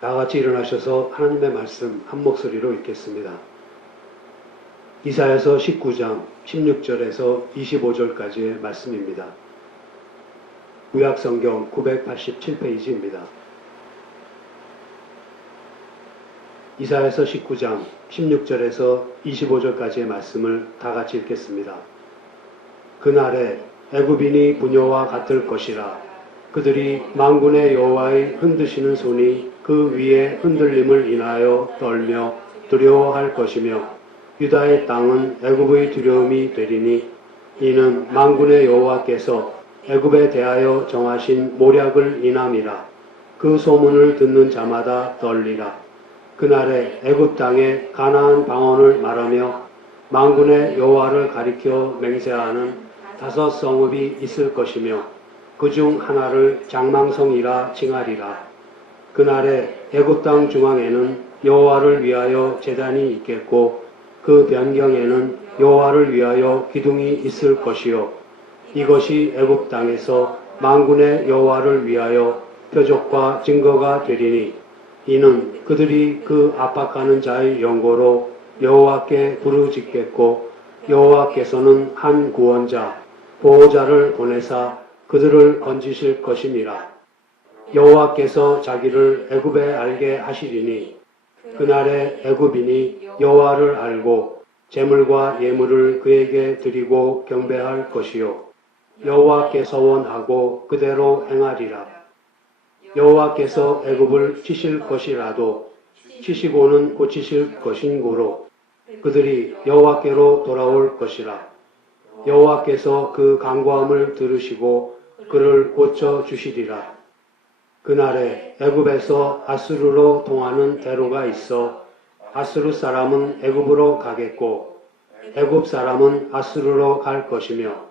다 같이 일어나셔서 하나님의 말씀 한 목소리로 읽겠습니다. 이사야서 19장 16절에서 25절까지의 말씀입니다. 구약성경 987페이지입니다. 이사야서 19장 16절에서 25절까지의 말씀을 다 같이 읽겠습니다. 그날에 애굽인이 부녀와 같을 것이라. 그들이 만군의 여호와의 흔드시는 손이 그 위에 흔들림을 인하여 떨며 두려워할 것이며 유다의 땅은 애굽의 두려움이 되리니 이는 만군의 여호와께서 애굽에 대하여 정하신 모략을 인함이라. 그 소문을 듣는 자마다 떨리라. 그날에 애굽 땅에 가나안 방언을 말하며 만군의 여호와를 가리켜 맹세하는 5 성읍이 있을 것이며 그 중 하나를 장망성이라 칭하리라. 그날에 애굽 땅 중앙에는 여호와를 위하여 제단이 있겠고 그 변경에는 여호와를 위하여 기둥이 있을 것이요 이것이 애굽 땅에서 만군의 여호와를 위하여 표적과 증거가 되리니 이는 그들이 그 압박하는 자의 연고로 여호와께 부르짖겠고 여호와께서는 한 구원자 보호자를 보내사 그들을 건지실 것임이라. 여호와께서 자기를 애굽에 알게 하시리니 그날에 애굽인이 여호와를 알고 제물과 예물을 그에게 드리고 경배할 것이요 여호와께서 원하고 그대로 행하리라. 여호와께서 애굽을 치실 것이라도 치시고는 고치실 것인고로 그들이 여호와께로 돌아올 것이라. 여호와께서 그 간구함을 들으시고 그를 고쳐 주시리라. 그날에 애굽에서 아수르로 통하는 대로가 있어 아수르 사람은 애굽으로 가겠고 애굽 사람은 아수르로 갈 것이며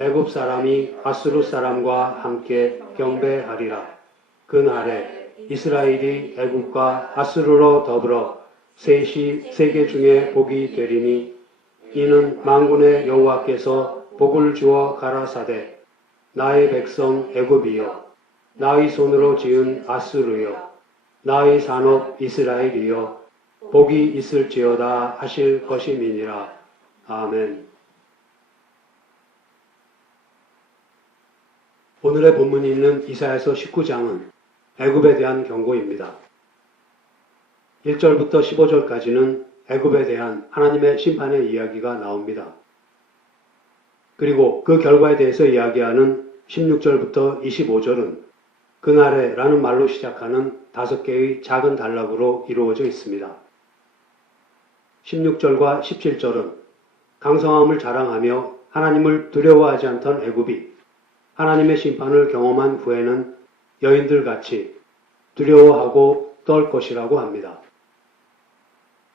애굽 사람이 아수르 사람과 함께 경배하리라. 그날에 이스라엘이 애굽과 아수르로 더불어 셋이 세계 중에 복이 되리니 이는 만군의 여호와께서 복을 주어 가라사대 나의 백성 애굽이여 나의 손으로 지은 아수르여 나의 산업 이스라엘이여 복이 있을지어다 하실 것임이니라. 아멘. 오늘의 본문이 있는 이사야서 19장은 애굽에 대한 경고입니다. 1절부터 15절까지는 애굽에 대한 하나님의 심판의 이야기가 나옵니다. 그리고 그 결과에 대해서 이야기하는 16절부터 25절은 그날에 라는 말로 시작하는 5개의 작은 단락으로 이루어져 있습니다. 16절과 17절은 강성함을 자랑하며 하나님을 두려워하지 않던 애굽이 하나님의 심판을 경험한 후에는 여인들같이 두려워하고 떨 것이라고 합니다.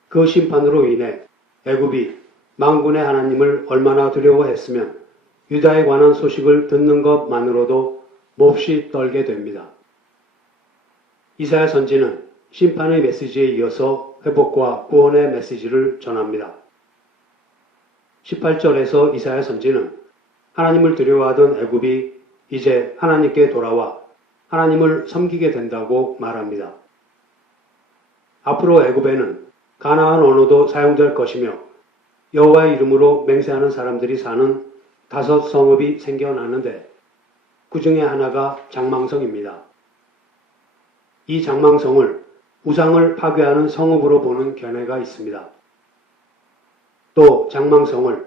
그 심판으로 인해 애굽이 만군의 하나님을 얼마나 두려워했으면 유다에 관한 소식을 듣는 것만으로도 몹시 떨게 됩니다. 이사야 선지는 심판의 메시지에 이어서 회복과 구원의 메시지를 전합니다. 18절에서 이사야 선지는 하나님을 두려워하던 애굽이 이제 하나님께 돌아와 하나님을 섬기게 된다고 말합니다. 앞으로 애굽에는 가나안 언어도 사용될 것이며 여호와의 이름으로 맹세하는 사람들이 사는 5 성읍이 생겨나는데 그 중에 하나가 장망성입니다. 이 장망성을 우상을 파괴하는 성읍으로 보는 견해가 있습니다. 또 장망성을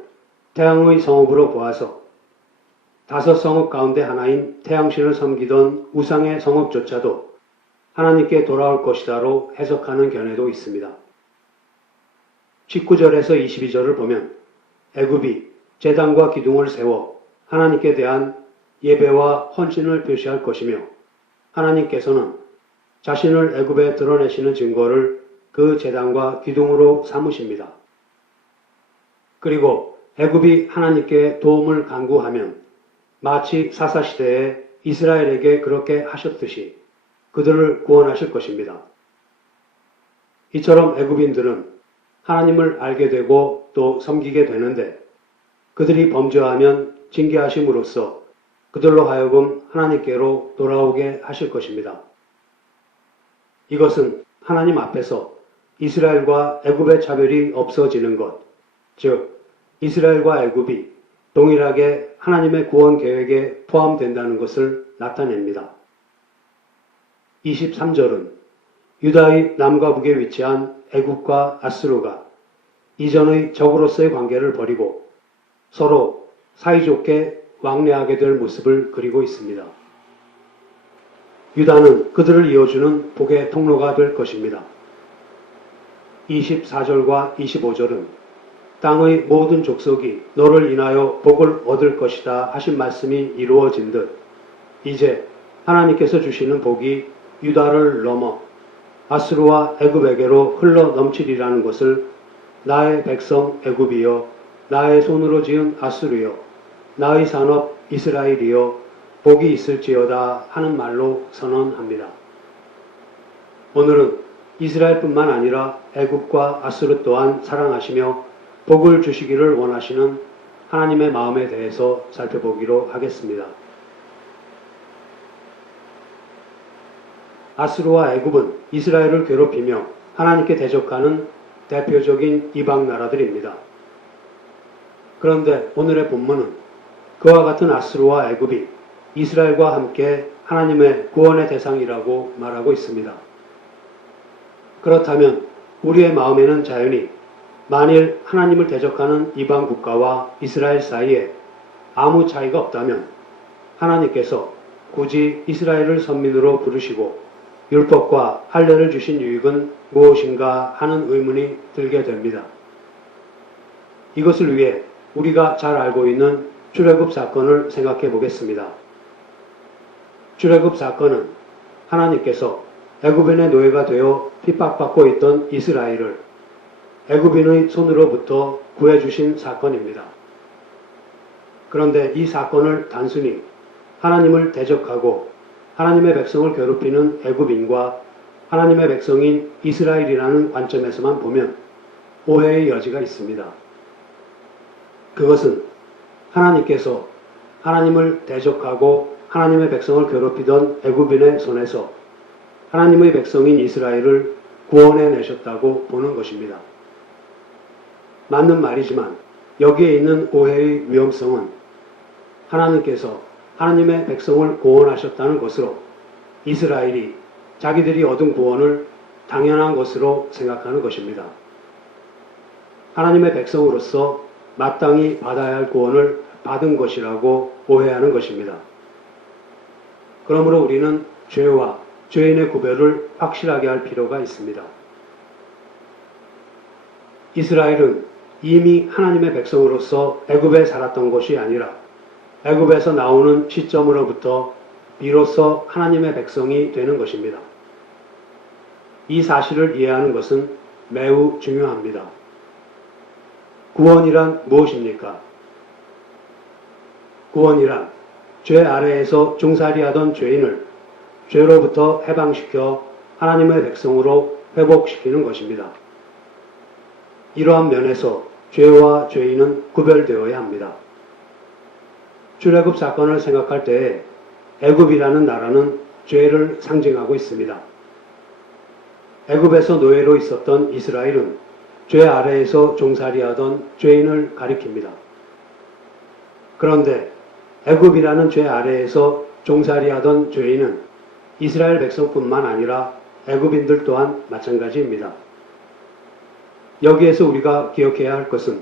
태양의 성읍으로 보아서 5 성읍 가운데 하나인 태양신을 섬기던 우상의 성읍조차도 하나님께 돌아올 것이다로 해석하는 견해도 있습니다. 19절에서 22절을 보면 애굽이 제단과 기둥을 세워 하나님께 대한 예배와 헌신을 표시할 것이며 하나님께서는 자신을 애굽에 드러내시는 증거를 그 제단과 기둥으로 삼으십니다. 그리고 애굽이 하나님께 도움을 간구하면 마치 사사시대에 이스라엘에게 그렇게 하셨듯이 그들을 구원하실 것입니다. 이처럼 애굽인들은 하나님을 알게 되고 또 섬기게 되는데 그들이 범죄하면 징계하심으로써 그들로 하여금 하나님께로 돌아오게 하실 것입니다. 이것은 하나님 앞에서 이스라엘과 애굽의 차별이 없어지는 것, 즉 이스라엘과 애굽이 동일하게 하나님의 구원 계획에 포함된다는 것을 나타냅니다. 23절은 유다의 남과 북에 위치한 애굽과 아수르가 이전의 적으로서의 관계를 버리고 서로 사이좋게 왕래하게 될 모습을 그리고 있습니다. 유다는 그들을 이어주는 복의 통로가 될 것입니다. 24절과 25절은 땅의 모든 족속이 너를 인하여 복을 얻을 것이다 하신 말씀이 이루어진 듯 이제 하나님께서 주시는 복이 유다를 넘어 아수르와 애굽에게로 흘러 넘치리라는 것을 나의 백성 애굽이여 나의 손으로 지은 아수르여 나의 산업 이스라엘이여 복이 있을지어다 하는 말로 선언합니다. 오늘은 이스라엘뿐만 아니라 애굽과 아수르 또한 사랑하시며 복을 주시기를 원하시는 하나님의 마음에 대해서 살펴보기로 하겠습니다. 아수르와 애굽은 이스라엘을 괴롭히며 하나님께 대적하는 대표적인 이방 나라들입니다. 그런데 오늘의 본문은 그와 같은 아수르와 애굽이 이스라엘과 함께 하나님의 구원의 대상이라고 말하고 있습니다. 그렇다면 우리의 마음에는 자연히 만일 하나님을 대적하는 이방 국가와 이스라엘 사이에 아무 차이가 없다면 하나님께서 굳이 이스라엘을 선민으로 부르시고 율법과 할례를 주신 유익은 무엇인가 하는 의문이 들게 됩니다. 이것을 위해 우리가 잘 알고 있는 출애굽 사건을 생각해 보겠습니다. 출애굽 사건은 하나님께서 애굽인의 노예가 되어 핍박받고 있던 이스라엘을 애굽인의 손으로부터 구해주신 사건입니다. 그런데 이 사건을 단순히 하나님을 대적하고 하나님의 백성을 괴롭히는 애굽인과 하나님의 백성인 이스라엘이라는 관점에서만 보면 오해의 여지가 있습니다. 그것은 하나님께서 하나님을 대적하고 하나님의 백성을 괴롭히던 애굽인의 손에서 하나님의 백성인 이스라엘을 구원해 내셨다고 보는 것입니다. 맞는 말이지만 여기에 있는 오해의 위험성은 하나님께서 하나님의 백성을 구원하셨다는 것으로 이스라엘이 자기들이 얻은 구원을 당연한 것으로 생각하는 것입니다. 하나님의 백성으로서 마땅히 받아야 할 구원을 받은 것이라고 오해하는 것입니다. 그러므로 우리는 죄와 죄인의 구별을 확실하게 할 필요가 있습니다. 이스라엘은 이미 하나님의 백성으로서 애굽에 살았던 것이 아니라 애굽에서 나오는 시점으로부터 비로소 하나님의 백성이 되는 것입니다. 이 사실을 이해하는 것은 매우 중요합니다. 구원이란 무엇입니까? 구원이란 죄 아래에서 종살이하던 죄인을 죄로부터 해방시켜 하나님의 백성으로 회복시키는 것입니다. 이러한 면에서 죄와 죄인은 구별되어야 합니다. 출애굽 사건을 생각할 때에 애굽이라는 나라는 죄를 상징하고 있습니다. 애굽에서 노예로 있었던 이스라엘은 죄 아래에서 종살이하던 죄인을 가리킵니다. 그런데 애굽이라는 죄 아래에서 종살이하던 죄인은 이스라엘 백성뿐만 아니라 애굽인들 또한 마찬가지입니다. 여기에서 우리가 기억해야 할 것은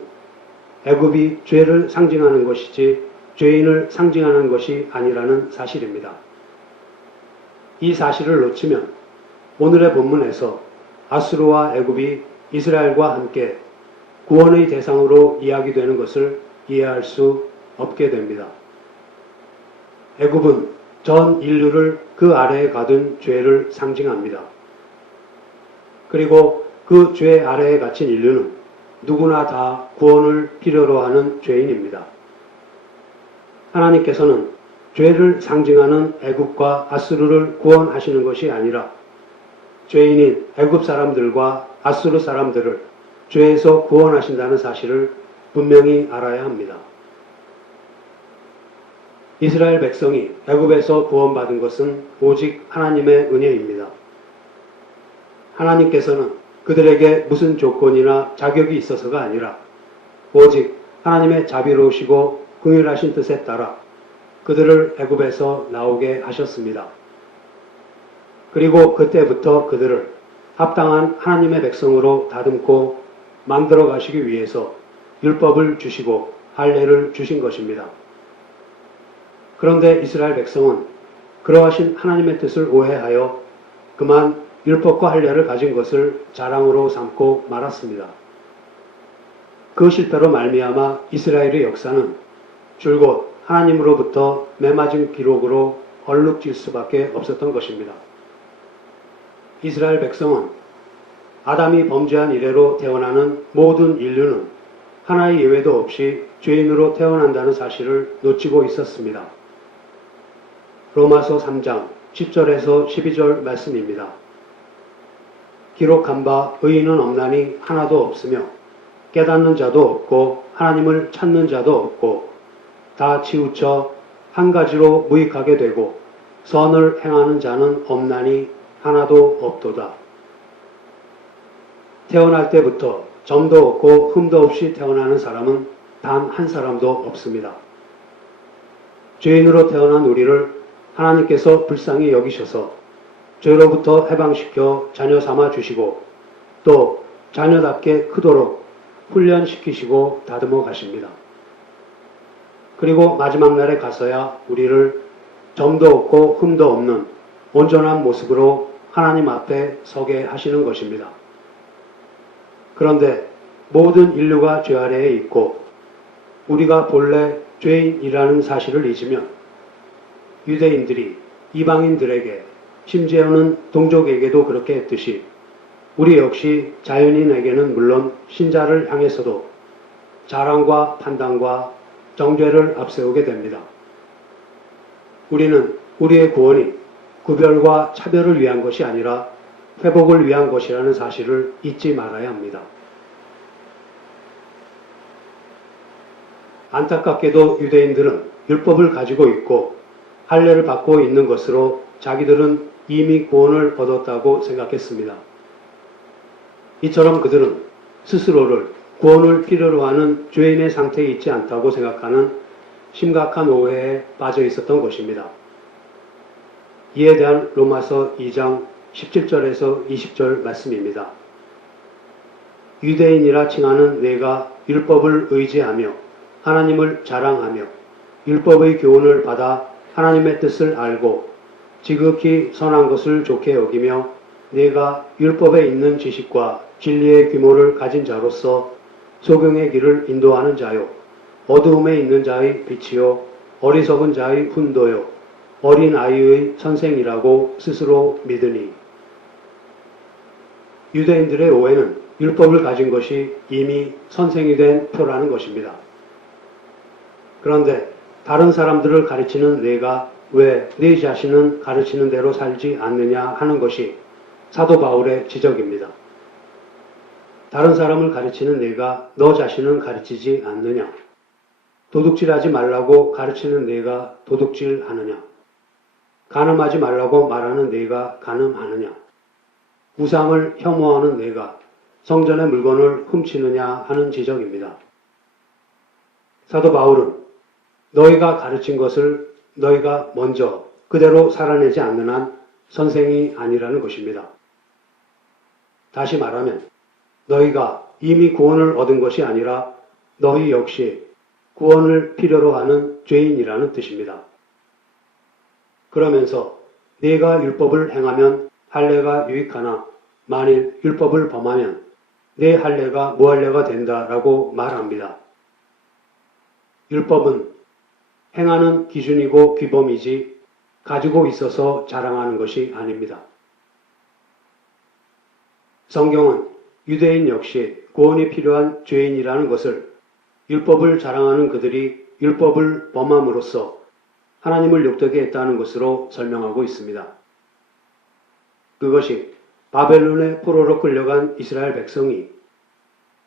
애굽이 죄를 상징하는 것이지 죄인을 상징하는 것이 아니라는 사실입니다. 이 사실을 놓치면 오늘의 본문에서 아수르와 애굽이 이스라엘과 함께 구원의 대상으로 이야기되는 것을 이해할 수 없게 됩니다. 애굽은 전 인류를 그 아래에 가둔 죄를 상징합니다. 그리고 그 죄 아래에 갇힌 인류는 누구나 다 구원을 필요로 하는 죄인입니다. 하나님께서는 죄를 상징하는 애굽과 아수르를 구원하시는 것이 아니라 죄인인 애굽 사람들과 아수르 사람들을 죄에서 구원하신다는 사실을 분명히 알아야 합니다. 이스라엘 백성이 애굽에서 구원받은 것은 오직 하나님의 은혜입니다. 하나님께서는 그들에게 무슨 조건이나 자격이 있어서가 아니라 오직 하나님의 자비로우시고 긍휼하신 뜻에 따라 그들을 애굽에서 나오게 하셨습니다. 그리고 그때부터 그들을 합당한 하나님의 백성으로 다듬고 만들어 가시기 위해서 율법을 주시고 할례를 주신 것입니다. 그런데 이스라엘 백성은 그러하신 하나님의 뜻을 오해하여 그만 율법과 할례를 가진 것을 자랑으로 삼고 말았습니다. 그 실패로 말미암아 이스라엘의 역사는 줄곧 하나님으로부터 매맞은 기록으로 얼룩질 수밖에 없었던 것입니다. 이스라엘 백성은 아담이 범죄한 이래로 태어나는 모든 인류는 하나의 예외도 없이 죄인으로 태어난다는 사실을 놓치고 있었습니다. 로마서 3장 10절에서 12절 말씀입니다. 기록한 바 의인은 없나니 하나도 없으며 깨닫는 자도 없고 하나님을 찾는 자도 없고 다 치우쳐 한 가지로 무익하게 되고 선을 행하는 자는 없나니 하나도 없도다. 태어날 때부터 점도 없고 흠도 없이 태어나는 사람은 단 한 사람도 없습니다. 죄인으로 태어난 우리를 하나님께서 불쌍히 여기셔서 죄로부터 해방시켜 자녀 삼아 주시고 또 자녀답게 크도록 훈련시키시고 다듬어 가십니다. 그리고 마지막 날에 가서야 우리를 점도 없고 흠도 없는 온전한 모습으로 하나님 앞에 서게 하시는 것입니다. 그런데 모든 인류가 죄 아래에 있고 우리가 본래 죄인이라는 사실을 잊으면 유대인들이 이방인들에게 심지어는 동족에게도 그렇게 했듯이 우리 역시 자연인에게는 물론 신자를 향해서도 자랑과 판단과 정죄를 앞세우게 됩니다. 우리는 우리의 구원이 구별과 차별을 위한 것이 아니라 회복을 위한 것이라는 사실을 잊지 말아야 합니다. 안타깝게도 유대인들은 율법을 가지고 있고 할례를 받고 있는 것으로 자기들은 이미 구원을 얻었다고 생각했습니다. 이처럼 그들은 스스로를 구원을 필요로 하는 죄인의 상태에 있지 않다고 생각하는 심각한 오해에 빠져 있었던 것입니다. 이에 대한 로마서 2장 17절에서 20절 말씀입니다. 유대인이라 칭하는 내가 율법을 의지하며 하나님을 자랑하며 율법의 교훈을 받아 하나님의 뜻을 알고 지극히 선한 것을 좋게 여기며 내가 율법에 있는 지식과 진리의 규모를 가진 자로서 소경의 길을 인도하는 자요 어두움에 있는 자의 빛이요 어리석은 자의 훈도요 어린 아이의 선생이라고 스스로 믿으니. 유대인들의 오해는 율법을 가진 것이 이미 선생이 된 표라는 것입니다. 그런데 다른 사람들을 가르치는 내가 왜 네 자신은 가르치는 대로 살지 않느냐 하는 것이 사도 바울의 지적입니다. 다른 사람을 가르치는 내가 너 자신은 가르치지 않느냐? 도둑질하지 말라고 가르치는 내가 도둑질하느냐? 간음하지 말라고 말하는 내가 간음하느냐? 우상을 혐오하는 내가 성전의 물건을 훔치느냐 하는 지적입니다. 사도 바울은 너희가 가르친 것을 너희가 먼저 그대로 살아내지 않는 한 선생이 아니라는 것입니다. 다시 말하면 너희가 이미 구원을 얻은 것이 아니라 너희 역시 구원을 필요로 하는 죄인이라는 뜻입니다. 그러면서 네가 율법을 행하면 할례가 유익하나 만일 율법을 범하면 내 할례가 무할례가 된다라고 말합니다. 율법은 행하는 기준이고 규범이지 가지고 있어서 자랑하는 것이 아닙니다. 성경은 유대인 역시 구원이 필요한 죄인이라는 것을 율법을 자랑하는 그들이 율법을 범함으로써 하나님을 욕되게 했다는 것으로 설명하고 있습니다. 그것이 바벨론의 포로로 끌려간 이스라엘 백성이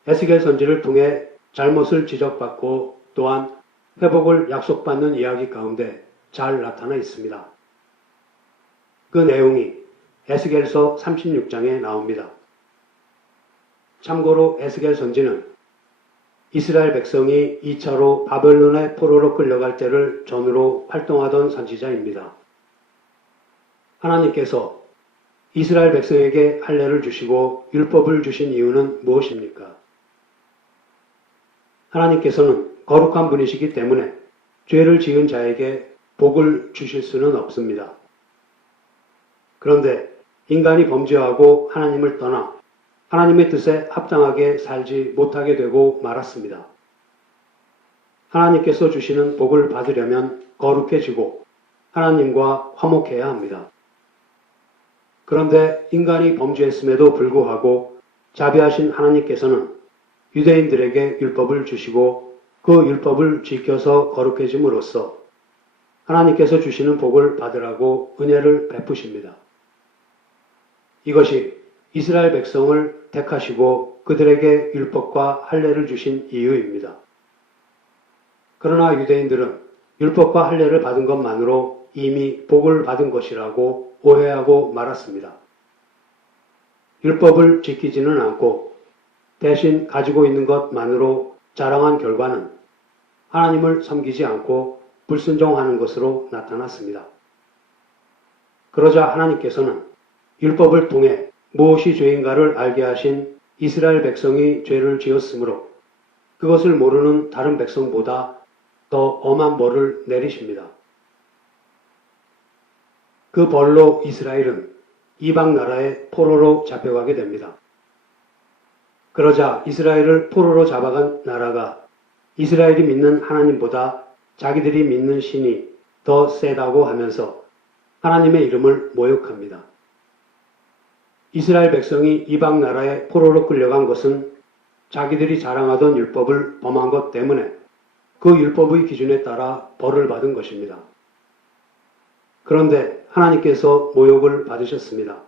에스겔 선지를 통해 잘못을 지적받고 또한 회복을 약속받는 이야기 가운데 잘 나타나 있습니다. 그 내용이 에스겔서 36장에 나옵니다. 참고로 에스겔 선지는 이스라엘 백성이 2차로 바벨론의 포로로 끌려갈 때를 전후로 활동하던 선지자입니다. 하나님께서 이스라엘 백성에게 할례를 주시고 율법을 주신 이유는 무엇입니까? 하나님께서는 거룩한 분이시기 때문에 죄를 지은 자에게 복을 주실 수는 없습니다. 그런데 인간이 범죄하고 하나님을 떠나 하나님의 뜻에 합당하게 살지 못하게 되고 말았습니다. 하나님께서 주시는 복을 받으려면 거룩해지고 하나님과 화목해야 합니다. 그런데 인간이 범죄했음에도 불구하고 자비하신 하나님께서는 유대인들에게 율법을 주시고 그 율법을 지켜서 거룩해짐으로써 하나님께서 주시는 복을 받으라고 은혜를 베푸십니다. 이것이 이스라엘 백성을 택하시고 그들에게 율법과 할례를 주신 이유입니다. 그러나 유대인들은 율법과 할례를 받은 것만으로 이미 복을 받은 것이라고 오해하고 말았습니다. 율법을 지키지는 않고 대신 가지고 있는 것만으로 자랑한 결과는 하나님을 섬기지 않고 불순종하는 것으로 나타났습니다. 그러자 하나님께서는 율법을 통해 무엇이 죄인가를 알게 하신 이스라엘 백성이 죄를 지었으므로 그것을 모르는 다른 백성보다 더 엄한 벌을 내리십니다. 그 벌로 이스라엘은 이방 나라의 포로로 잡혀가게 됩니다. 그러자 이스라엘을 포로로 잡아간 나라가 이스라엘이 믿는 하나님보다 자기들이 믿는 신이 더 세다고 하면서 하나님의 이름을 모욕합니다. 이스라엘 백성이 이방 나라의 포로로 끌려간 것은 자기들이 자랑하던 율법을 범한 것 때문에 그 율법의 기준에 따라 벌을 받은 것입니다. 그런데 하나님께서 모욕을 받으셨습니다.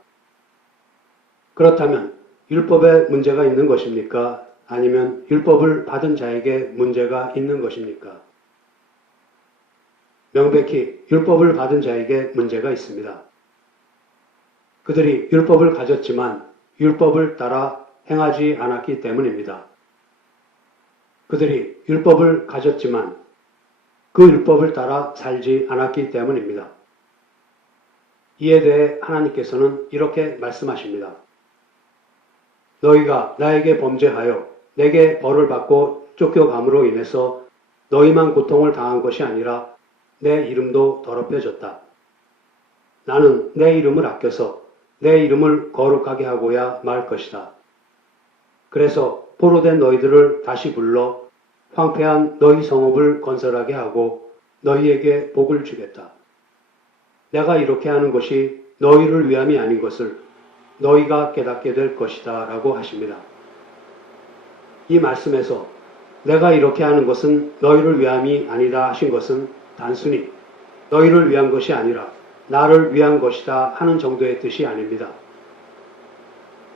그렇다면 율법에 문제가 있는 것입니까? 아니면 율법을 받은 자에게 문제가 있는 것입니까? 명백히 율법을 받은 자에게 문제가 있습니다. 그들이 율법을 가졌지만 율법을 따라 행하지 않았기 때문입니다. 그들이 율법을 가졌지만 그 율법을 따라 살지 않았기 때문입니다. 이에 대해 하나님께서는 이렇게 말씀하십니다. 너희가 나에게 범죄하여 내게 벌을 받고 쫓겨감으로 인해서 너희만 고통을 당한 것이 아니라 내 이름도 더럽혀졌다. 나는 내 이름을 아껴서 내 이름을 거룩하게 하고야 말 것이다. 그래서 포로된 너희들을 다시 불러 황폐한 너희 성읍을 건설하게 하고 너희에게 복을 주겠다. 내가 이렇게 하는 것이 너희를 위함이 아닌 것을 너희가 깨닫게 될 것이다 라고 하십니다. 이 말씀에서 내가 이렇게 하는 것은 너희를 위함이 아니다 하신 것은 단순히 너희를 위한 것이 아니라 나를 위한 것이다 하는 정도의 뜻이 아닙니다.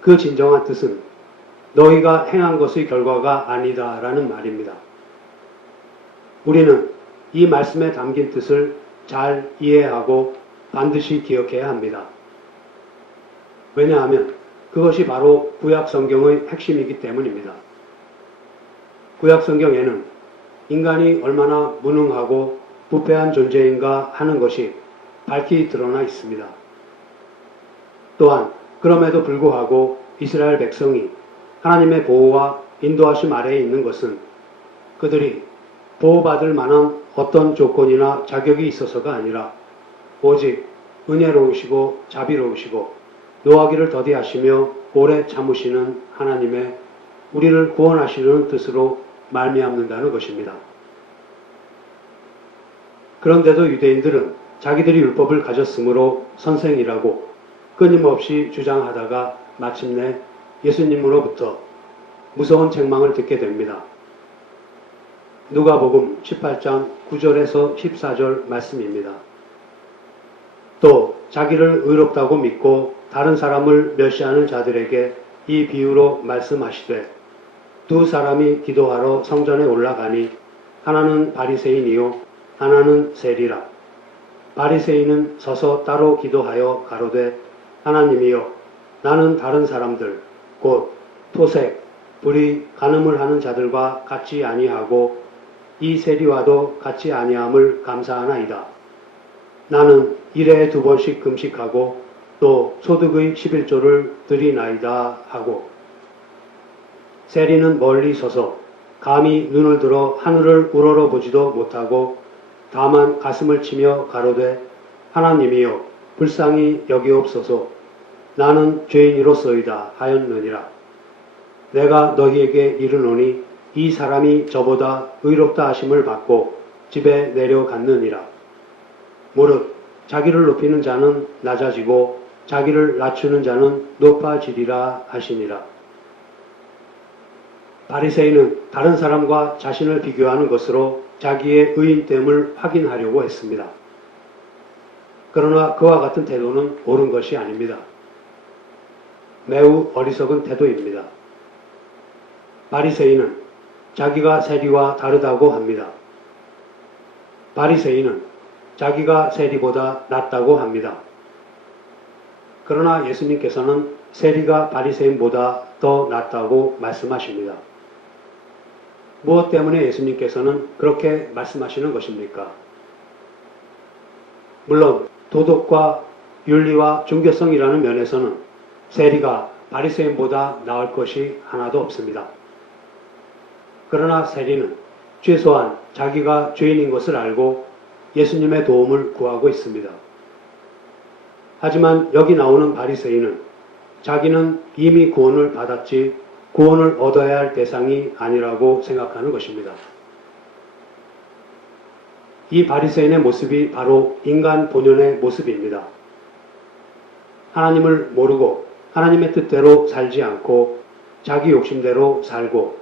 그 진정한 뜻은 너희가 행한 것의 결과가 아니다 라는 말입니다. 우리는 이 말씀에 담긴 뜻을 잘 이해하고 반드시 기억해야 합니다. 왜냐하면 그것이 바로 구약 성경의 핵심이기 때문입니다. 구약 성경에는 인간이 얼마나 무능하고 부패한 존재인가 하는 것이 밝히 드러나 있습니다. 또한 그럼에도 불구하고 이스라엘 백성이 하나님의 보호와 인도하심 아래에 있는 것은 그들이 보호받을 만한 어떤 조건이나 자격이 있어서가 아니라 오직 은혜로우시고 자비로우시고 노하기를 더디하시며 오래 참으시는 하나님의 우리를 구원하시려는 뜻으로 말미암는다는 것입니다. 그런데도 유대인들은 자기들이 율법을 가졌으므로 선생이라고 끊임없이 주장하다가 마침내 예수님으로부터 무서운 책망을 듣게 됩니다. 누가복음 18장 9절에서 14절 말씀입니다. 또 자기를 의롭다고 믿고 다른 사람을 멸시하는 자들에게 이 비유로 말씀하시되 두 사람이 기도하러 성전에 올라가니 하나는 바리새인이요 하나는 세리라. 바리새인은 서서 따로 기도하여 가로되 하나님이여, 나는 다른 사람들 곧 토색, 불의, 간음을 하는 자들과 같지 아니하고 이 세리와도 같지 아니함을 감사하나이다. 나는 일에 2번씩 금식하고 또 소득의 11조를 드리나이다 하고, 세리는 멀리 서서 감히 눈을 들어 하늘을 우러러 보지도 못하고 다만 가슴을 치며 가로되 하나님이여 불쌍히 여기옵소서, 나는 죄인이로소이다 하였느니라. 내가 너희에게 이르노니 이 사람이 저보다 의롭다 하심을 받고 집에 내려갔느니라. 무릇 자기를 높이는 자는 낮아지고 자기를 낮추는 자는 높아지리라 하시니라. 바리새인은 다른 사람과 자신을 비교하는 것으로 자기의 의인됨을 확인하려고 했습니다. 그러나 그와 같은 태도는 옳은 것이 아닙니다. 매우 어리석은 태도입니다. 바리새인은 자기가 세리와 다르다고 합니다. 바리새인은 자기가 세리보다 낫다고 합니다. 그러나 예수님께서는 세리가 바리새인보다 더 낫다고 말씀하십니다. 무엇 때문에 예수님께서는 그렇게 말씀하시는 것입니까? 물론 도덕과 윤리와 종교성이라는 면에서는 세리가 바리새인보다 나을 것이 하나도 없습니다. 그러나 세리는 최소한 자기가 죄인인 것을 알고 예수님의 도움을 구하고 있습니다. 하지만 여기 나오는 바리새인은 자기는 이미 구원을 받았지 구원을 얻어야 할 대상이 아니라고 생각하는 것입니다. 이 바리새인의 모습이 바로 인간 본연의 모습입니다. 하나님을 모르고 하나님의 뜻대로 살지 않고 자기 욕심대로 살고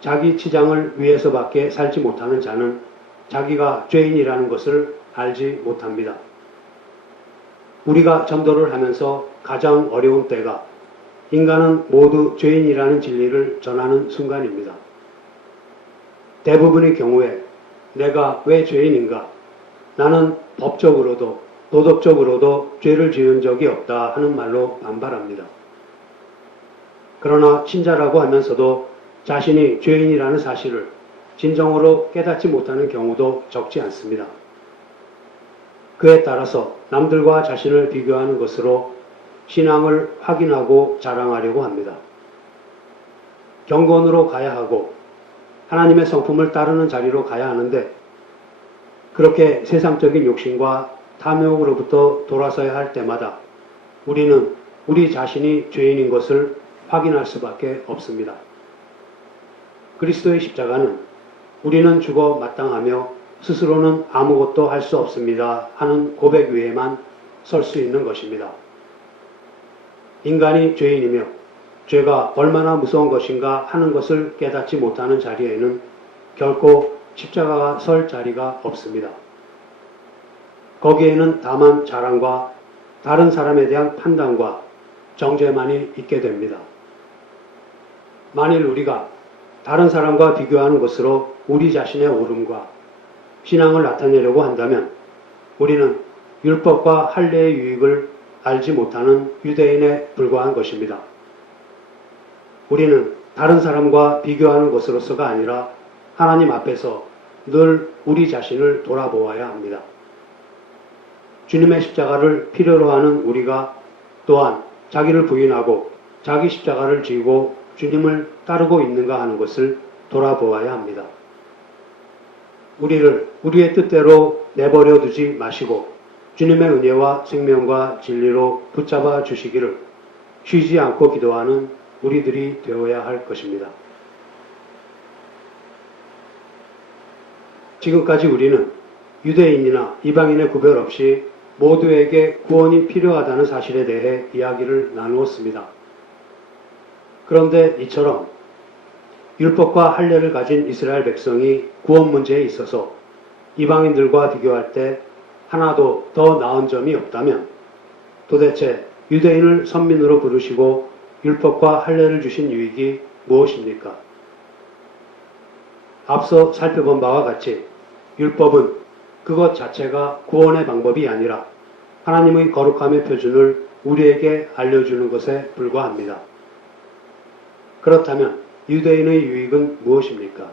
자기 치장을 위해서밖에 살지 못하는 자는 자기가 죄인이라는 것을 알지 못합니다. 우리가 전도를 하면서 가장 어려운 때가 인간은 모두 죄인이라는 진리를 전하는 순간입니다. 대부분의 경우에 내가 왜 죄인인가? 나는 법적으로도 도덕적으로도 죄를 지은 적이 없다 하는 말로 반발합니다. 그러나 친자라고 하면서도 자신이 죄인이라는 사실을 진정으로 깨닫지 못하는 경우도 적지 않습니다. 그에 따라서 남들과 자신을 비교하는 것으로 신앙을 확인하고 자랑하려고 합니다. 경건으로 가야 하고 하나님의 성품을 따르는 자리로 가야 하는데 그렇게 세상적인 욕심과 탐욕으로부터 돌아서야 할 때마다 우리는 우리 자신이 죄인인 것을 확인할 수밖에 없습니다. 그리스도의 십자가는 우리는 죽어 마땅하며 스스로는 아무것도 할 수 없습니다 하는 고백 위에만 설 수 있는 것입니다. 인간이 죄인이며 죄가 얼마나 무서운 것인가 하는 것을 깨닫지 못하는 자리에는 결코 십자가가 설 자리가 없습니다. 거기에는 다만 자랑과 다른 사람에 대한 판단과 정죄만이 있게 됩니다. 만일 우리가 다른 사람과 비교하는 것으로 우리 자신의 옳음과 신앙을 나타내려고 한다면 우리는 율법과 할례의 유익을 알지 못하는 유대인에 불과한 것입니다. 우리는 다른 사람과 비교하는 것으로서가 아니라 하나님 앞에서 늘 우리 자신을 돌아보아야 합니다. 주님의 십자가를 필요로 하는 우리가 또한 자기를 부인하고 자기 십자가를 지고 주님을 따르고 있는가 하는 것을 돌아보아야 합니다. 우리를 우리의 뜻대로 내버려 두지 마시고 주님의 은혜와 생명과 진리로 붙잡아 주시기를 쉬지 않고 기도하는 우리들이 되어야 할 것입니다. 지금까지 우리는 유대인이나 이방인의 구별 없이 모두에게 구원이 필요하다는 사실에 대해 이야기를 나누었습니다. 그런데 이처럼 율법과 할례를 가진 이스라엘 백성이 구원 문제에 있어서 이방인들과 비교할 때 하나도 더 나은 점이 없다면 도대체 유대인을 선민으로 부르시고 율법과 할례를 주신 유익이 무엇입니까? 앞서 살펴본 바와 같이 율법은 그것 자체가 구원의 방법이 아니라 하나님의 거룩함의 표준을 우리에게 알려주는 것에 불과합니다. 그렇다면 유대인의 유익은 무엇입니까?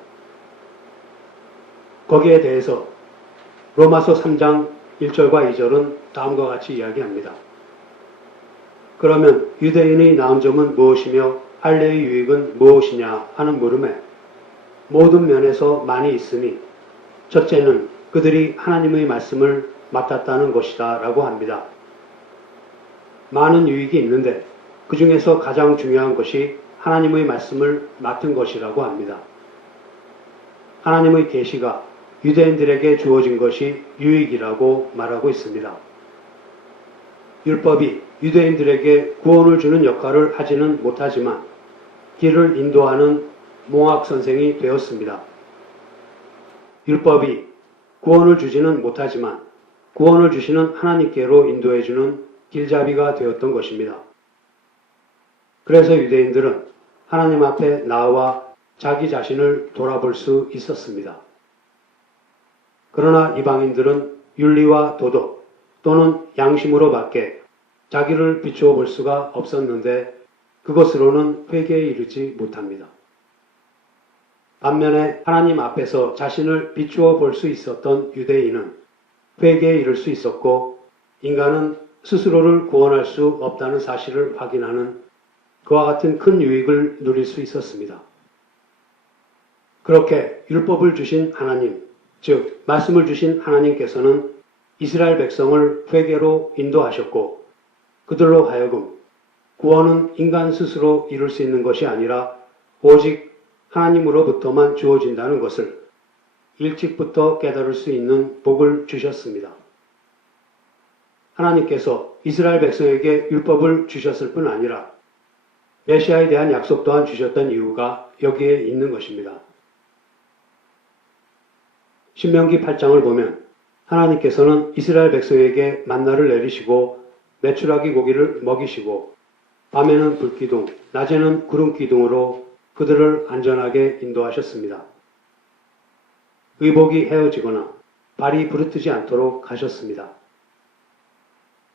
거기에 대해서 로마서 3장 1절과 2절은 다음과 같이 이야기합니다. 그러면 유대인의 나은 점은 무엇이며 할례의 유익은 무엇이냐 하는 물음에 모든 면에서 많이 있으니 첫째는 그들이 하나님의 말씀을 맡았다는 것이다 라고 합니다. 많은 유익이 있는데 그 중에서 가장 중요한 것이 하나님의 말씀을 맡은 것이라고 합니다. 하나님의 계시가 유대인들에게 주어진 것이 유익이라고 말하고 있습니다. 율법이 유대인들에게 구원을 주는 역할을 하지는 못하지만 길을 인도하는 몽학 선생이 되었습니다. 율법이 구원을 주지는 못하지만 구원을 주시는 하나님께로 인도해주는 길잡이가 되었던 것입니다. 그래서 유대인들은 하나님 앞에 나와 자기 자신을 돌아볼 수 있었습니다. 그러나 이방인들은 윤리와 도덕 또는 양심으로밖에 자기를 비추어 볼 수가 없었는데 그것으로는 회개에 이르지 못합니다. 반면에 하나님 앞에서 자신을 비추어 볼 수 있었던 유대인은 회개에 이를 수 있었고 인간은 스스로를 구원할 수 없다는 사실을 확인하는 그와 같은 큰 유익을 누릴 수 있었습니다. 그렇게 율법을 주신 하나님, 즉 말씀을 주신 하나님께서는 이스라엘 백성을 회개로 인도하셨고 그들로 하여금 구원은 인간 스스로 이룰 수 있는 것이 아니라 오직 하나님으로부터만 주어진다는 것을 일찍부터 깨달을 수 있는 복을 주셨습니다. 하나님께서 이스라엘 백성에게 율법을 주셨을 뿐 아니라 메시아에 대한 약속 또한 주셨던 이유가 여기에 있는 것입니다. 신명기 8장을 보면 하나님께서는 이스라엘 백성에게 만나를 내리시고 메추라기 고기를 먹이시고 밤에는 불기둥, 낮에는 구름기둥으로 그들을 안전하게 인도하셨습니다. 의복이 헤어지거나 발이 부르트지 않도록 하셨습니다.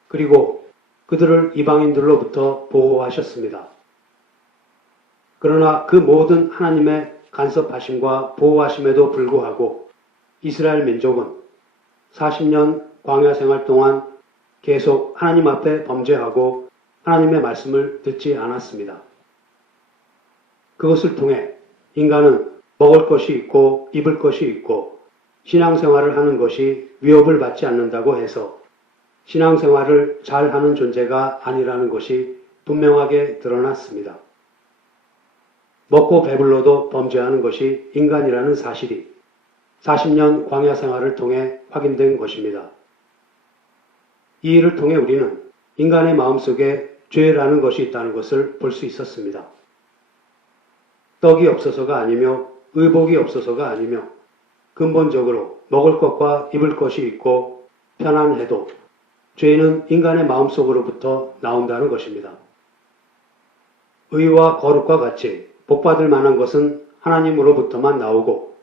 그리고 그들을 이방인들로부터 보호하셨습니다. 그러나 그 모든 하나님의 간섭하심과 보호하심에도 불구하고 이스라엘 민족은 40년 광야 생활 동안 계속 하나님 앞에 범죄하고 하나님의 말씀을 듣지 않았습니다. 그것을 통해 인간은 먹을 것이 있고 입을 것이 있고 신앙생활을 하는 것이 위협을 받지 않는다고 해서 신앙생활을 잘하는 존재가 아니라는 것이 분명하게 드러났습니다. 먹고 배불러도 범죄하는 것이 인간이라는 사실이 40년 광야 생활을 통해 확인된 것입니다. 이 일을 통해 우리는 인간의 마음속에 죄라는 것이 있다는 것을 볼 수 있었습니다. 떡이 없어서가 아니며 의복이 없어서가 아니며 근본적으로 먹을 것과 입을 것이 있고 편안해도 죄는 인간의 마음속으로부터 나온다는 것입니다. 의와 거룩과 같이 복받을 만한 것은 하나님으로부터만 나오고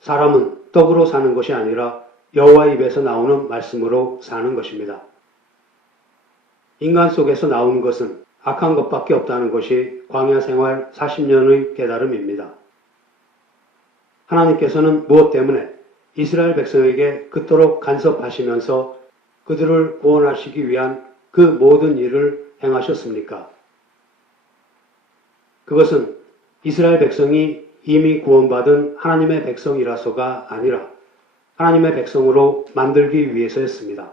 사람은 떡으로 사는 것이 아니라 여호와 입에서 나오는 말씀으로 사는 것입니다. 인간 속에서 나오는 것은 악한 것밖에 없다는 것이 광야 생활 40년의 깨달음입니다. 하나님께서는 무엇 때문에 이스라엘 백성에게 그토록 간섭하시면서 그들을 구원하시기 위한 그 모든 일을 행하셨습니까? 그것은 이스라엘 백성이 이미 구원받은 하나님의 백성이라서가 아니라 하나님의 백성으로 만들기 위해서였습니다.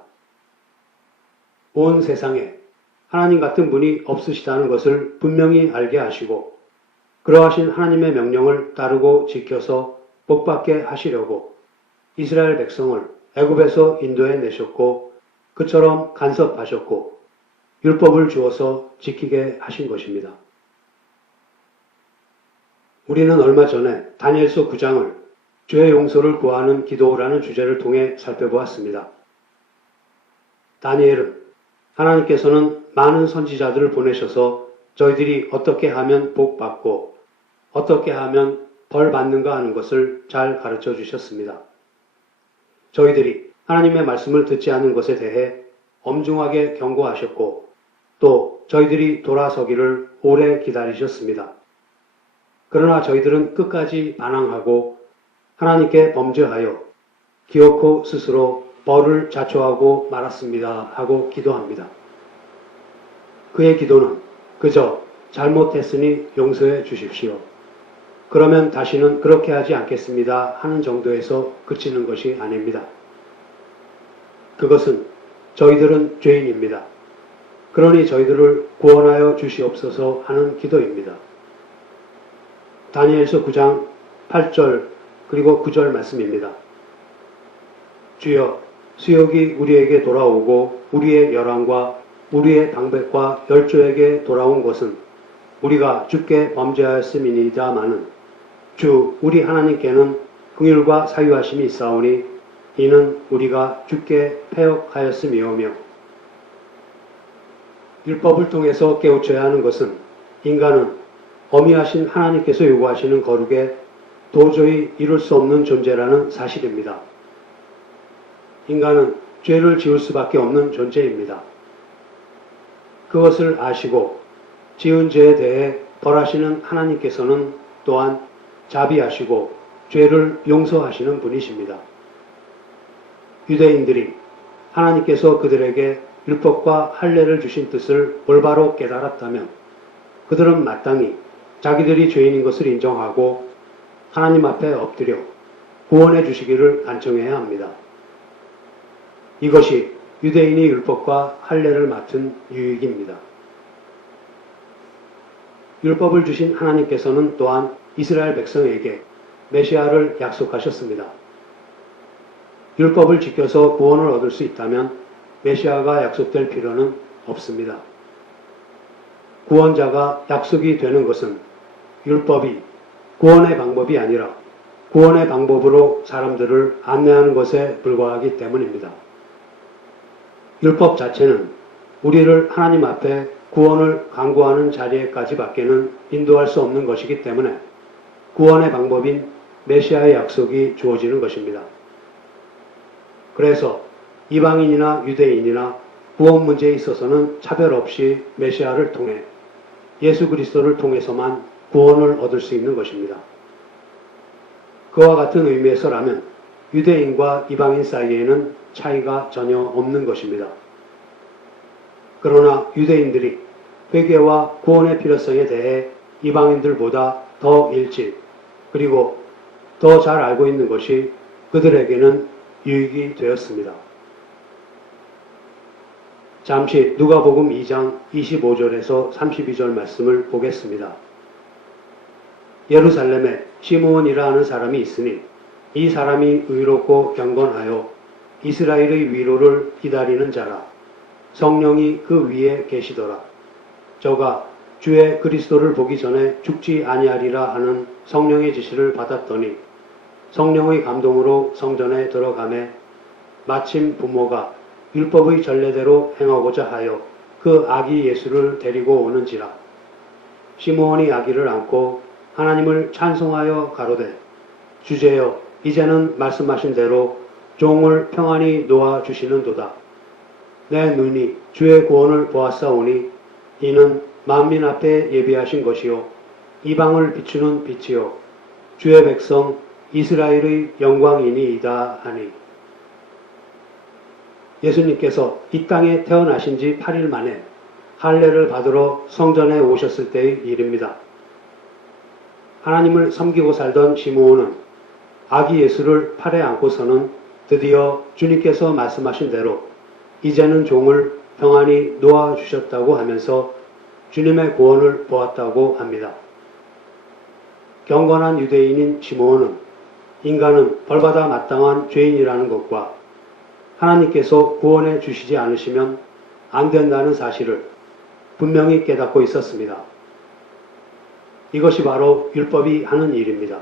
온 세상에 하나님 같은 분이 없으시다는 것을 분명히 알게 하시고 그러하신 하나님의 명령을 따르고 지켜서 복받게 하시려고 이스라엘 백성을 애굽에서 인도해 내셨고 그처럼 간섭하셨고 율법을 주어서 지키게 하신 것입니다. 우리는 얼마 전에 다니엘서 9장을 죄의 용서를 구하는 기도라는 주제를 통해 살펴보았습니다. 다니엘은 하나님께서는 많은 선지자들을 보내셔서 저희들이 어떻게 하면 복 받고 어떻게 하면 벌 받는가 하는 것을 잘 가르쳐 주셨습니다. 저희들이 하나님의 말씀을 듣지 않는 것에 대해 엄중하게 경고하셨고 또 저희들이 돌아서기를 오래 기다리셨습니다. 그러나 저희들은 끝까지 반항하고 하나님께 범죄하여 기어코 스스로 벌을 자초하고 말았습니다 하고 기도합니다. 그의 기도는 그저 잘못했으니 용서해 주십시오. 그러면 다시는 그렇게 하지 않겠습니다 하는 정도에서 그치는 것이 아닙니다. 그것은 저희들은 죄인입니다. 그러니 저희들을 구원하여 주시옵소서 하는 기도입니다. 다니엘서 9장 8절 그리고 9절 말씀입니다. 주여 수욕이 우리에게 돌아오고 우리의 열왕과 우리의 방백과 열조에게 돌아온 것은 우리가 주께 범죄하였음이니다마는 주 우리 하나님께는 긍휼과 사유하심이 있사오니 이는 우리가 주께 패역하였음이오며 율법을 통해서 깨우쳐야 하는 것은 인간은 어미하신 하나님께서 요구하시는 거룩에 도저히 이룰 수 없는 존재라는 사실입니다. 인간은 죄를 지을 수밖에 없는 존재입니다. 그것을 아시고 지은 죄에 대해 벌하시는 하나님께서는 또한 자비하시고 죄를 용서하시는 분이십니다. 유대인들이 하나님께서 그들에게 율법과 할례를 주신 뜻을 올바로 깨달았다면 그들은 마땅히 자기들이 죄인인 것을 인정하고 하나님 앞에 엎드려 구원해 주시기를 간청해야 합니다. 이것이 유대인이 율법과 할례를 맡은 유익입니다. 율법을 주신 하나님께서는 또한 이스라엘 백성에게 메시아를 약속하셨습니다. 율법을 지켜서 구원을 얻을 수 있다면 메시아가 약속될 필요는 없습니다. 구원자가 약속이 되는 것은 율법이 구원의 방법이 아니라 구원의 방법으로 사람들을 안내하는 것에 불과하기 때문입니다. 율법 자체는 우리를 하나님 앞에 구원을 강구하는 자리에까지 밖에는 인도할 수 없는 것이기 때문에 구원의 방법인 메시아의 약속이 주어지는 것입니다. 그래서 이방인이나 유대인이나 구원 문제에 있어서는 차별 없이 메시아를 통해 예수 그리스도를 통해서만 구원을 얻을 수 있는 것입니다. 그와 같은 의미에서라면 유대인과 이방인 사이에는 차이가 전혀 없는 것입니다. 그러나 유대인들이 회개와 구원의 필요성에 대해 이방인들보다 더 일찍 그리고 더 잘 알고 있는 것이 그들에게는 유익이 되었습니다. 잠시 누가복음 2장 25절에서 32절 말씀을 보겠습니다. 예루살렘에 시므온이라 하는 사람이 있으니 이 사람이 의롭고 경건하여 이스라엘의 위로를 기다리는 자라. 성령이 그 위에 계시더라. 저가 주의 그리스도를 보기 전에 죽지 아니하리라 하는 성령의 지시를 받았더니 성령의 감동으로 성전에 들어가매 마침 부모가 율법의 전례대로 행하고자 하여 그 아기 예수를 데리고 오는지라. 시므온이 아기를 안고 하나님을 찬송하여 가로되 주제여 이제는 말씀하신 대로 종을 평안히 놓아주시는도다. 내 눈이 주의 구원을 보았사오니 이는 만민 앞에 예비하신 것이요 이방을 비추는 빛이요 주의 백성 이스라엘의 영광이니이다 하니. 예수님께서 이 땅에 태어나신 지 8일 만에 할례를 받으러 성전에 오셨을 때의 일입니다. 하나님을 섬기고 살던 시므온은 아기 예수를 팔에 안고서는 드디어 주님께서 말씀하신 대로 이제는 종을 평안히 놓아주셨다고 하면서 주님의 구원을 보았다고 합니다. 경건한 유대인인 시므온은 인간은 벌받아 마땅한 죄인이라는 것과 하나님께서 구원해 주시지 않으시면 안 된다는 사실을 분명히 깨닫고 있었습니다. 이것이 바로 율법이 하는 일입니다.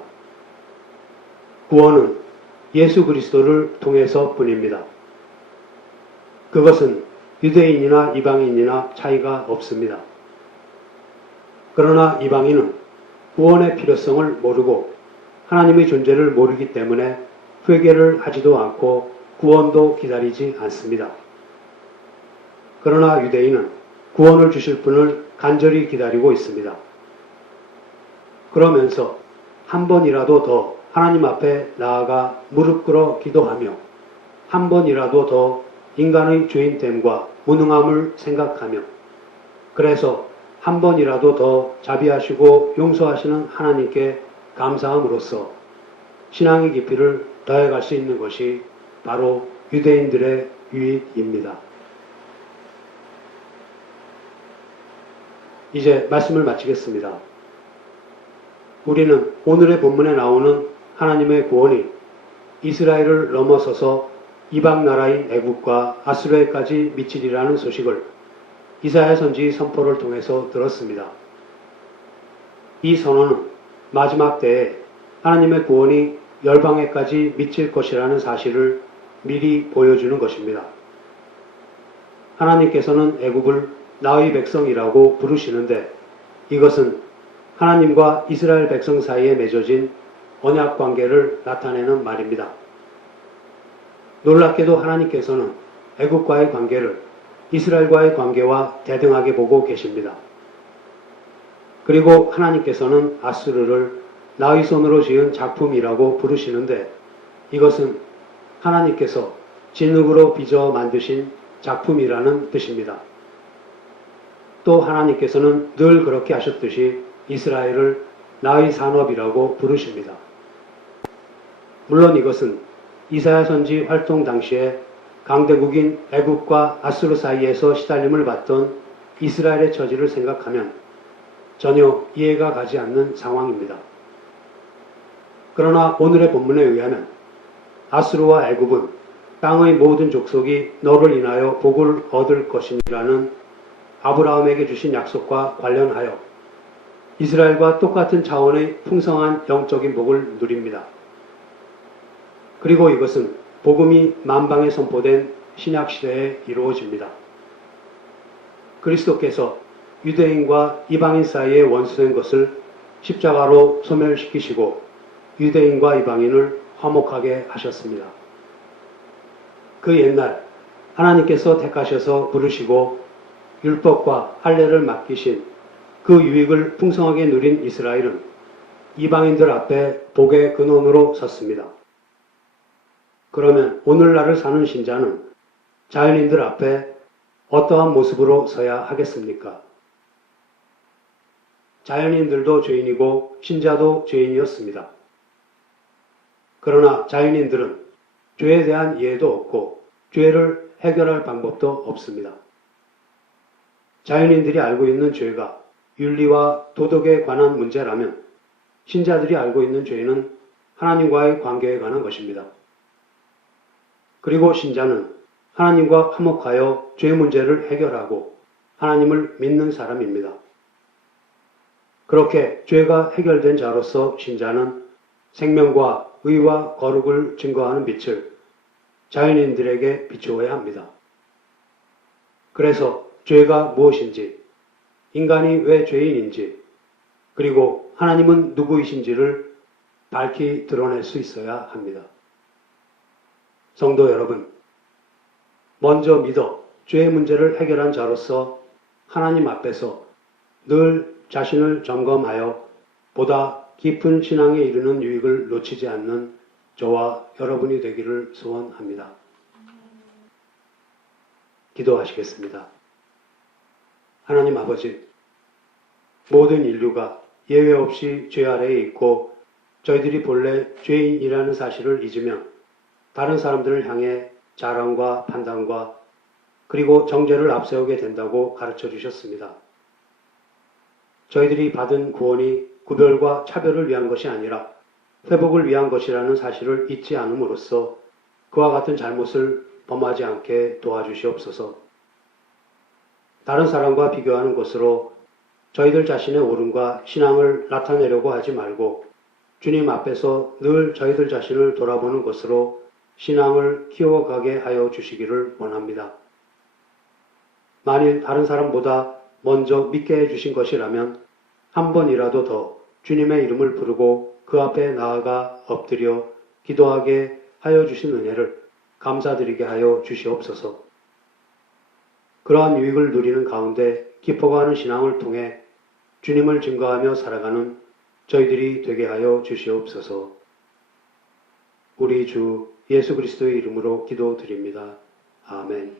구원은 예수 그리스도를 통해서뿐입니다. 그것은 유대인이나 이방인이나 차이가 없습니다. 그러나 이방인은 구원의 필요성을 모르고 하나님의 존재를 모르기 때문에 회개를 하지도 않고 구원도 기다리지 않습니다. 그러나 유대인은 구원을 주실 분을 간절히 기다리고 있습니다. 그러면서 한 번이라도 더 하나님 앞에 나아가 무릎 꿇어 기도하며 한 번이라도 더 인간의 죄인됨과 무능함을 생각하며 그래서 한 번이라도 더 자비하시고 용서하시는 하나님께 감사함으로써 신앙의 깊이를 더해갈 수 있는 것이 바로 유대인들의 유익입니다. 이제 말씀을 마치겠습니다. 우리는 오늘의 본문에 나오는 하나님의 구원이 이스라엘을 넘어서서 이방 나라인 애국과 아수르에까지 미치리라는 소식을 이사야 선지의 선포를 통해서 들었습니다. 이 선언은 마지막 때에 하나님의 구원이 열방에까지 미칠 것이라는 사실을 미리 보여주는 것입니다. 하나님께서는 애국을 나의 백성이라고 부르시는데 이것은 하나님과 이스라엘 백성 사이에 맺어진 언약 관계를 나타내는 말입니다. 놀랍게도 하나님께서는 애국과의 관계를 이스라엘과의 관계와 대등하게 보고 계십니다. 그리고 하나님께서는 아수르를 나의 손으로 지은 작품이라고 부르시는데 이것은 하나님께서 진흙으로 빚어 만드신 작품이라는 뜻입니다. 또 하나님께서는 늘 그렇게 하셨듯이 이스라엘을 나의 산업이라고 부르십니다. 물론 이것은 이사야 선지 활동 당시에 강대국인 애국과 아수르 사이에서 시달림을 받던 이스라엘의 처지를 생각하면 전혀 이해가 가지 않는 상황입니다. 그러나 오늘의 본문에 의하면 아수르와 애국은 땅의 모든 족속이 너를 인하여 복을 얻을 것이라는 아브라함에게 주신 약속과 관련하여 이스라엘과 똑같은 차원의 풍성한 영적인 복을 누립니다. 그리고 이것은 복음이 만방에 선포된 신약시대에 이루어집니다. 그리스도께서 유대인과 이방인 사이에 원수된 것을 십자가로 소멸시키시고 유대인과 이방인을 화목하게 하셨습니다. 그 옛날 하나님께서 택하셔서 부르시고 율법과 할례를 맡기신 그 유익을 풍성하게 누린 이스라엘은 이방인들 앞에 복의 근원으로 섰습니다. 그러면 오늘날을 사는 신자는 자연인들 앞에 어떠한 모습으로 서야 하겠습니까? 자연인들도 죄인이고 신자도 죄인이었습니다. 그러나 자연인들은 죄에 대한 이해도 없고 죄를 해결할 방법도 없습니다. 자연인들이 알고 있는 죄가 윤리와 도덕에 관한 문제라면 신자들이 알고 있는 죄는 하나님과의 관계에 관한 것입니다. 그리고 신자는 하나님과 화목하여 죄 문제를 해결하고 하나님을 믿는 사람입니다. 그렇게 죄가 해결된 자로서 신자는 생명과 의와 거룩을 증거하는 빛을 자연인들에게 비추어야 합니다. 그래서 죄가 무엇인지, 인간이 왜 죄인인지, 그리고 하나님은 누구이신지를 밝히 드러낼 수 있어야 합니다. 성도 여러분, 먼저 믿어 죄의 문제를 해결한 자로서 하나님 앞에서 늘 자신을 점검하여 보다 깊은 신앙에 이르는 유익을 놓치지 않는 저와 여러분이 되기를 소원합니다. 기도하시겠습니다. 하나님 아버지, 모든 인류가 예외 없이 죄 아래에 있고 저희들이 본래 죄인이라는 사실을 잊으면 다른 사람들을 향해 자랑과 판단과 그리고 정죄를 앞세우게 된다고 가르쳐 주셨습니다. 저희들이 받은 구원이 구별과 차별을 위한 것이 아니라 회복을 위한 것이라는 사실을 잊지 않음으로써 그와 같은 잘못을 범하지 않게 도와주시옵소서. 다른 사람과 비교하는 것으로 저희들 자신의 옳음과 신앙을 나타내려고 하지 말고 주님 앞에서 늘 저희들 자신을 돌아보는 것으로 신앙을 키워가게 하여 주시기를 원합니다. 만일 다른 사람보다 먼저 믿게 해주신 것이라면 한 번이라도 더 주님의 이름을 부르고 그 앞에 나아가 엎드려 기도하게 하여 주신 은혜를 감사드리게 하여 주시옵소서. 그러한 유익을 누리는 가운데 기뻐가는 신앙을 통해 주님을 증거하며 살아가는 저희들이 되게 하여 주시옵소서. 우리 주 예수 그리스도의 이름으로 기도드립니다. 아멘.